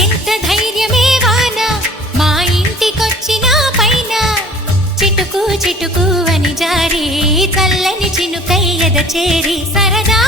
ఎంత ధైర్యమే వాన మా ఇంటికొచ్చిన పైన చిటుకు చిటుకు అని జారి చల్లని చినుకై ఎద చేరి సరదా